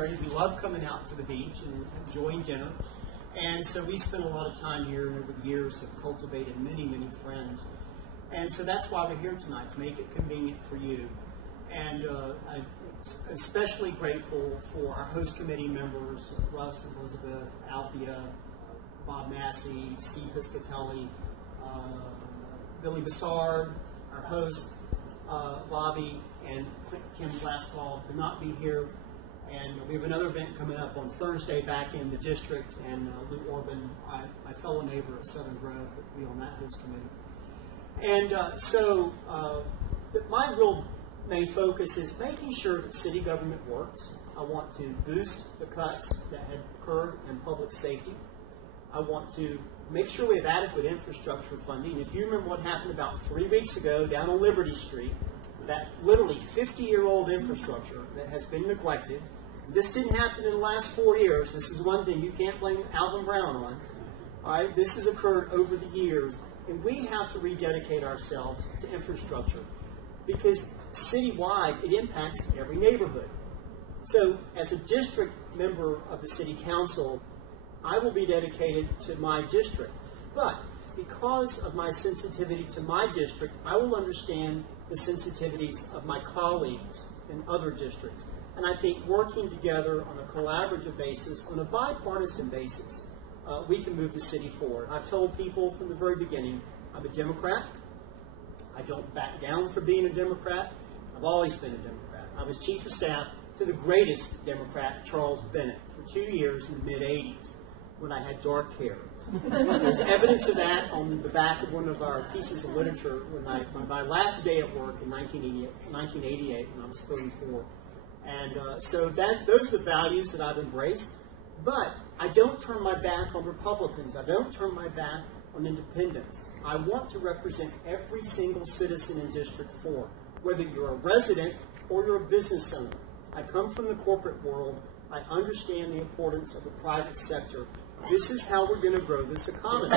We love coming out to the beach and enjoying dinner. And so we spent a lot of time here, and over the years have cultivated many, many friends. And so that's why we're here tonight, to make it convenient for you. And I'm especially grateful for our host committee members, Russ, Elizabeth, Althea, Bob Massey, Steve Piscatelli, Billy Bassard, our host, Bobby, and Kim Glassball could not be here. And we have another event coming up on Thursday back in the district, and Lou Orban, my fellow neighbor at Southern Grove, will be on that host committee. And so my real main focus is making sure that city government works. I want to boost the cuts that had occurred in public safety. I want to make sure we have adequate infrastructure funding. If you remember what happened about 3 weeks ago down on Liberty Street, that literally 50-year-old infrastructure that has been neglected. This didn't happen in the last 4 years. This is one thing you can't blame Alvin Brown on. All right, this has occurred over the years, and we have to rededicate ourselves to infrastructure because citywide it impacts every neighborhood. So as a district member of the city council, I will be dedicated to my district. But because of my sensitivity to my district, I will understand the sensitivities of my colleagues in other districts. And I think working together on a collaborative basis, on a bipartisan basis, we can move the city forward. I've told people from the very beginning, I'm a Democrat. I don't back down for being a Democrat. I've always been a Democrat. I was chief of staff to the greatest Democrat, Charles Bennett, for 2 years in the mid-'80s when I had dark hair. There's evidence of that on the back of one of our pieces of literature when my last day at work in 1988 when I was 34. And so those are the values that I've embraced. But I don't turn my back on Republicans. I don't turn my back on independents. I want to represent every single citizen in District 4, whether you're a resident or you're a business owner. I come from the corporate world. I understand the importance of the private sector. This is how we're going to grow this economy.